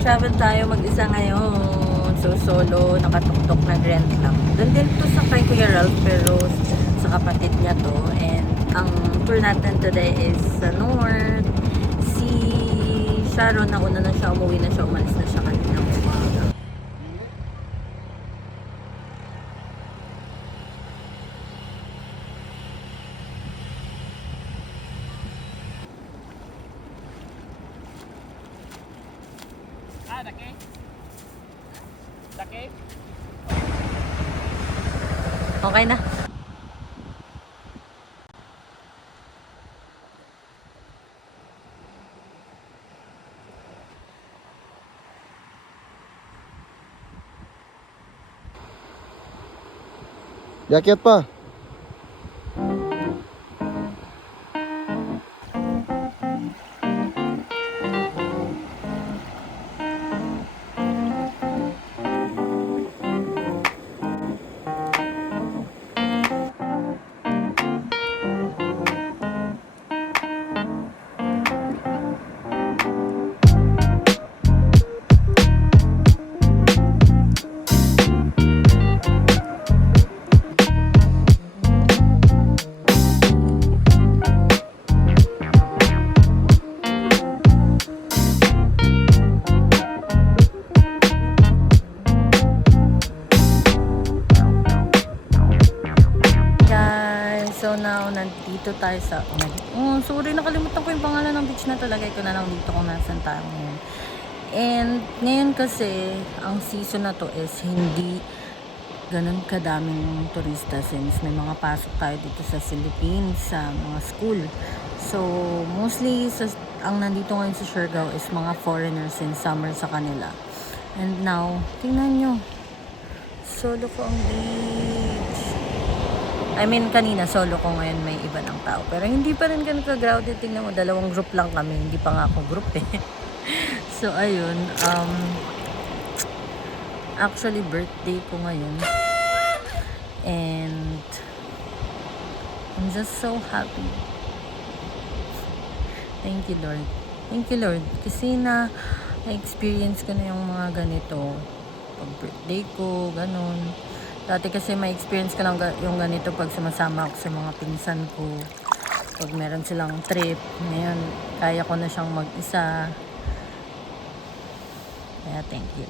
Travel tayo mag-isa ngayon. So, solo, nakatuktok, nag-rent lang. Doon din to sa kay Kuya Ralph, pero sa kapatid niya to. And ang tour natin today is sa North. Si Sharon, nauna na siya, umuwi na siya, umalis na siya kanina umaga. Okay na. Yakyat pa. So now, nandito tayo sa... Oh, sorry, nakalimutan ko yung pangalan ng beach na talaga. Ito na lang dito kung nasan tayo ngayon. And ngayon kasi, ang season na to is hindi ganun kadaming turista since may mga pasok tayo dito sa Philippines, sa mga school. So, mostly, ang nandito ngayon sa Siargao is mga foreigners since summer sa kanila. And now, tingnan nyo. Solo ko ang beach. I mean, kanina solo ko, ngayon may iba ng tao. Pero hindi pa rin ganun ka-crowded. Tingnan mo, 2 group lang kami. Hindi pa nga ako group eh. So, ayun. Actually, birthday ko ngayon. And I'm just so happy. Thank you, Lord. Thank you, Lord. Kasi na-experience ko na yung mga ganito. Pag birthday ko, ganun. Dati kasi may experience ko lang yung ganito pag sumasama ako sa mga pinsan ko. Pag meron silang trip, ngayon kaya ko na siyang mag-isa. Kaya thank you.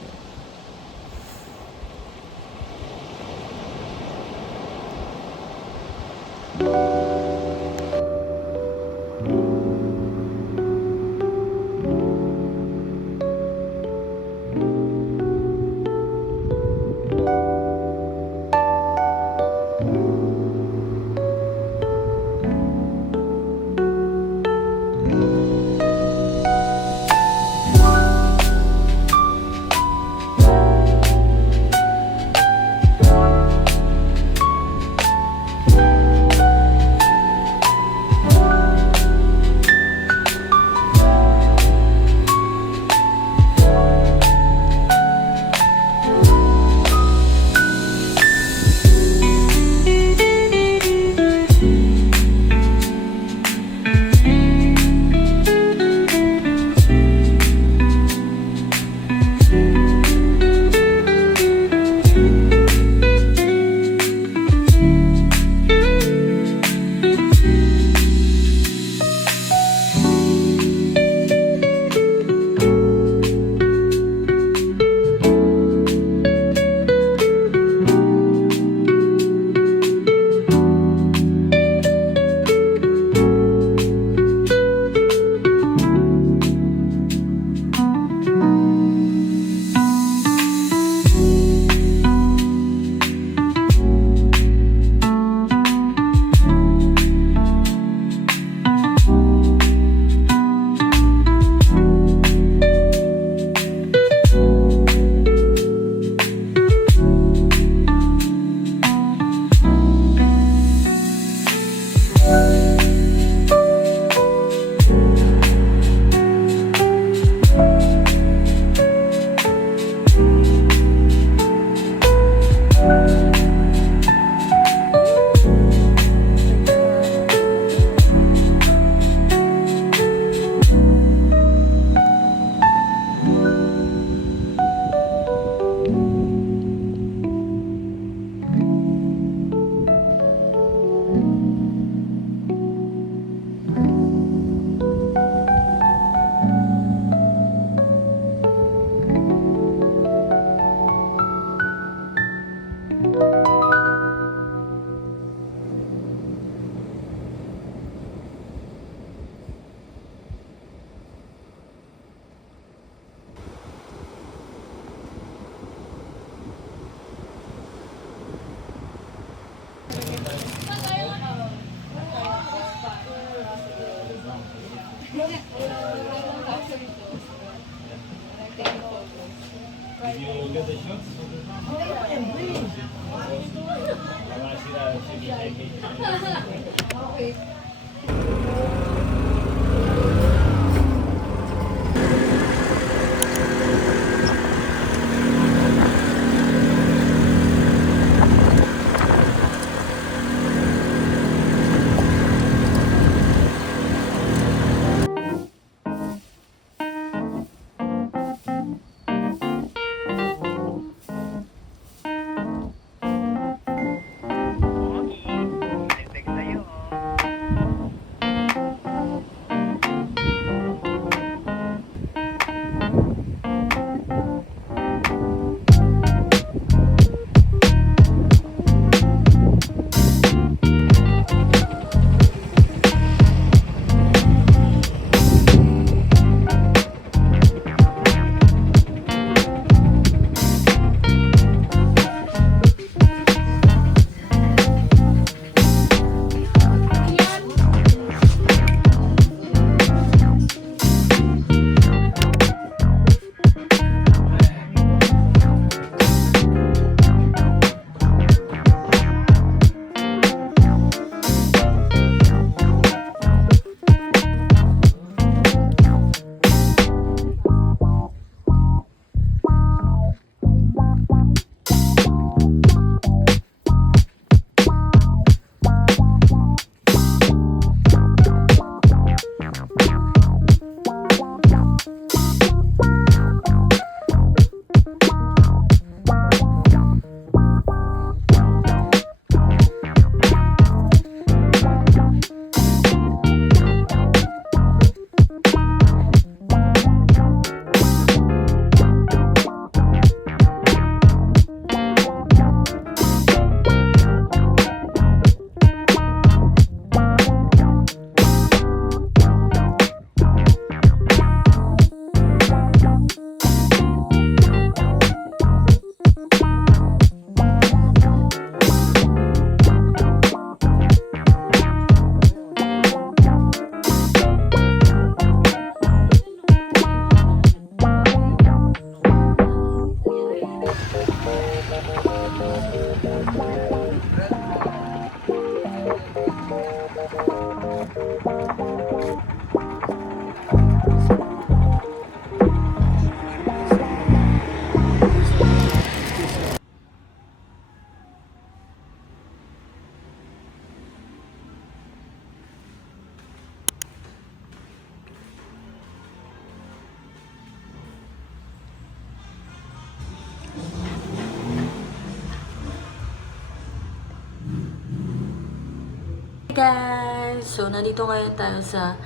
Guys! So, nandito ngayon tayo sa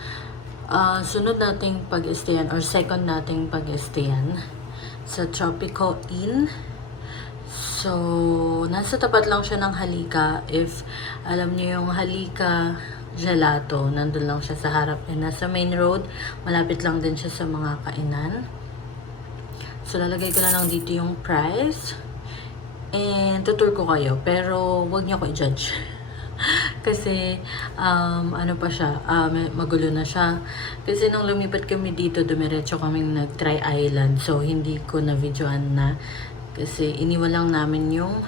sunod nating pag-stayan or second nating pag-stayan sa Tropico Inn. So, nasa tapat lang siya ng Halika. If alam niyo yung Halika Gelato, nandun lang siya sa harap. And nasa main road, malapit lang din siya sa mga kainan. So, lalagay ko na lang dito yung price. And tutur ko kayo. Pero, wag niyo ko i-judge. Kasi, ano pa siya, magulo na siya. Kasi nung lumipat kami dito, dumiretso kaming nag-Try Island. So, hindi ko na-videoan na. Kasi, iniwan lang namin yung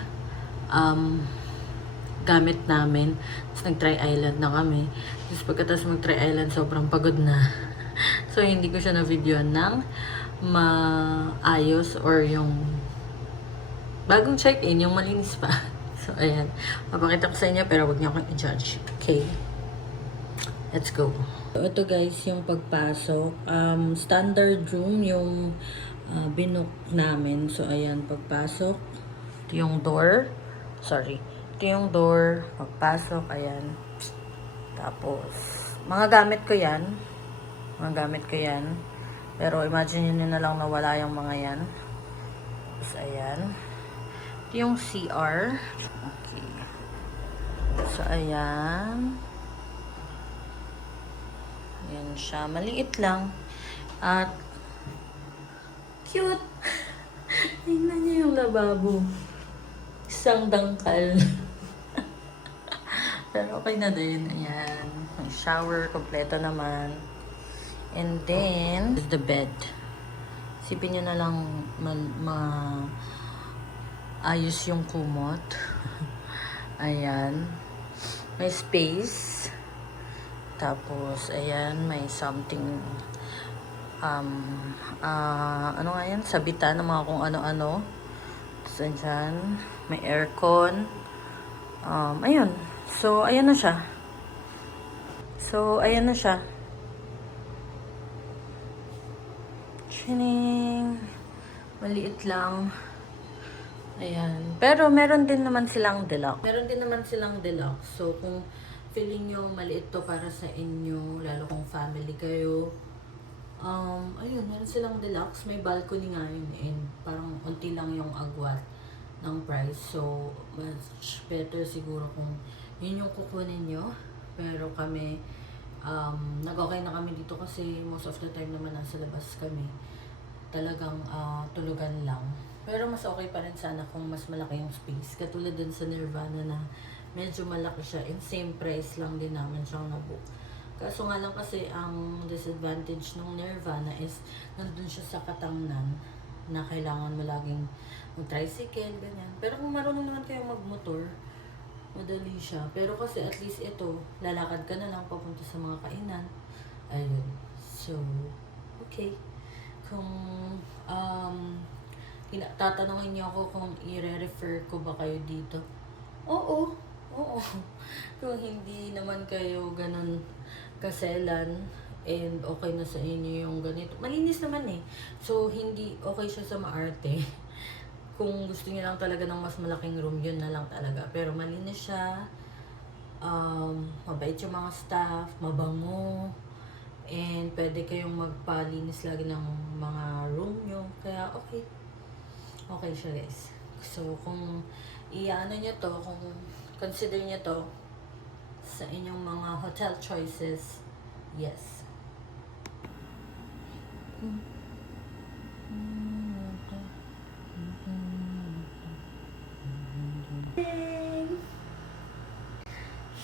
gamit namin. Tapos, nag-Try Island na kami. Tapos, pagkatapos mag-Try Island, sobrang pagod na. So, hindi ko siya na-videoan ng maayos or yung bagong check-in, yung malinis pa. So, ayan. Mapakita ko sa inyo, pero wag niyo akong i-judge. Okay? Let's go. So, ito guys, yung pagpasok. Standard room, yung binook namin. So, ayan, pagpasok. Ito yung door. Sorry. Ito yung door. Pagpasok, ayan. Tapos, mga gamit ko yan. Mga gamit ko yan. Pero, imagine nyo na lang na wala yung mga yan. Tapos, ayan. Ito yung CR. Okay. So, ayan. Ayan siya. Maliit lang. At, cute. Tingnan niyo yung lababo. Isang dangkal. Pero okay na din. Ayan. May shower. Kompleto naman. And then, is the bed. Sipin nyo na lang ayos yung kumot. Ayan. May space. Tapos, ayan, may something, ano nga yan? Sabitan ng mga kung ano-ano. Tapos, andyan, may aircon. Ayun. So, ayan na siya. Chining. Maliit lang. Ayan. Pero meron din naman silang deluxe. So, kung feeling nyo maliit to para sa inyo, lalo kung family kayo, ayun, meron silang deluxe. May balcony nga yun. And parang unti lang yung agwat ng price. So, much better siguro kung yun yung kukunin nyo. Pero kami, nag-okay na kami dito kasi most of the time naman nasa labas kami. Talagang tulugan lang. Pero mas okay pa rin sana kung mas malaki yung space. Katulad dun sa Nirvana na medyo malaki siya and same price lang din namin siyang nabook. Kaso nga lang kasi ang disadvantage ng Nirvana is nandun siya sa Katangnan na kailangan mo laging mag-tricycle, ganyan. Pero kung marunong naman kayong magmotor, madali siya. Pero kasi at least ito, lalakad ka na lang papunta sa mga kainan. Ayun. So, okay. Kung tatanungin niyo ako kung i-refer ko ba kayo dito. Oo. Kung hindi naman kayo ganun kaselan and okay na sa inyo yung ganito. Malinis naman eh. So, hindi okay siya sa maarte. Kung gusto niyo lang talaga ng mas malaking room, yun na lang talaga. Pero malinis siya. Mabait yung mga staff, mabango. And pwede kayong magpalinis lagi ng mga room nyo. Kaya okay. Okay siya guys. So kung i-ano nyo to, kung consider nyo to sa inyong mga hotel choices, yes.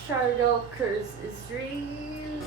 Shadow curse is real.